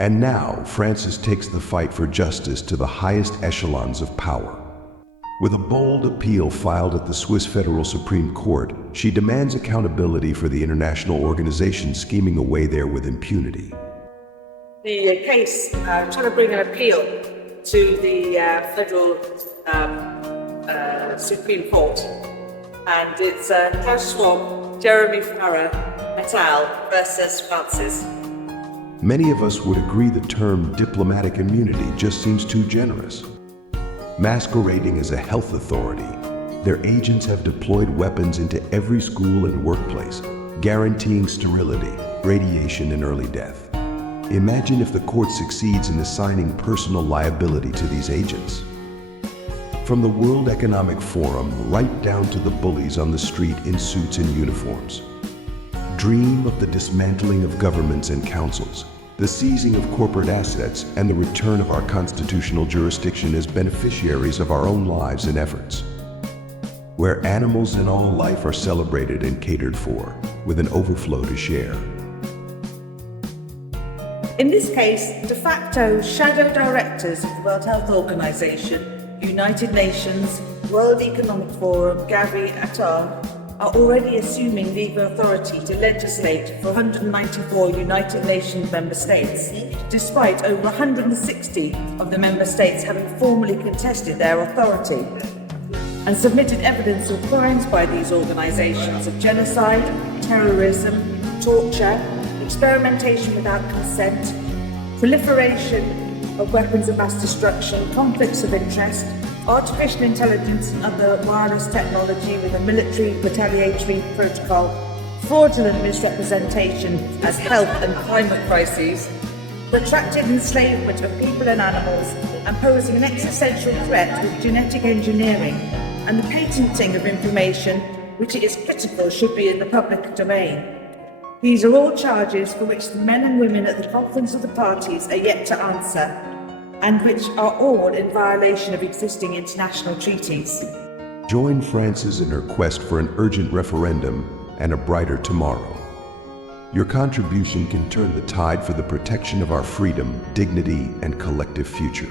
And now, Frances takes the fight for justice to the highest echelons of power. With a bold appeal filed at the Swiss Federal Supreme Court, she demands accountability for the international organization scheming away there with impunity. The case trying to bring an appeal to the Federal Supreme Court, and it's Klaus Schwab, Jeremy Farrar et al. Versus Francis. Many of us would agree the term diplomatic immunity just seems too generous. Masquerading as a health authority, their agents have deployed weapons into every school and workplace, guaranteeing sterility, radiation, and early death. Imagine if the court succeeds in assigning personal liability to these agents. From the World Economic Forum right down to the bullies on the street in suits and uniforms. Dream of the dismantling of governments and councils, the seizing of corporate assets, and the return of our constitutional jurisdiction as beneficiaries of our own lives and efforts. Where animals and all life are celebrated and catered for, with an overflow to share. In this case, de facto shadow directors of the World Health Organization, United Nations, World Economic Forum, Gavi et al. Are already assuming legal authority to legislate for 194 United Nations member states, despite over 160 of the member states having formally contested their authority and submitted evidence of crimes by these organizations of genocide, terrorism, torture, experimentation without consent, proliferation of weapons of mass destruction, conflicts of interest, artificial intelligence and other wireless technology with a military retaliatory protocol, fraudulent misrepresentation as health and climate crises, protracted enslavement of people and animals, and posing an existential threat with genetic engineering, and the patenting of information which it is critical should be in the public domain. These are all charges for which the men and women at the conference of the parties are yet to answer, and which are all in violation of existing international treaties. Join Frances in her quest for an urgent referendum and a brighter tomorrow. Your contribution can turn the tide for the protection of our freedom, dignity, and collective future.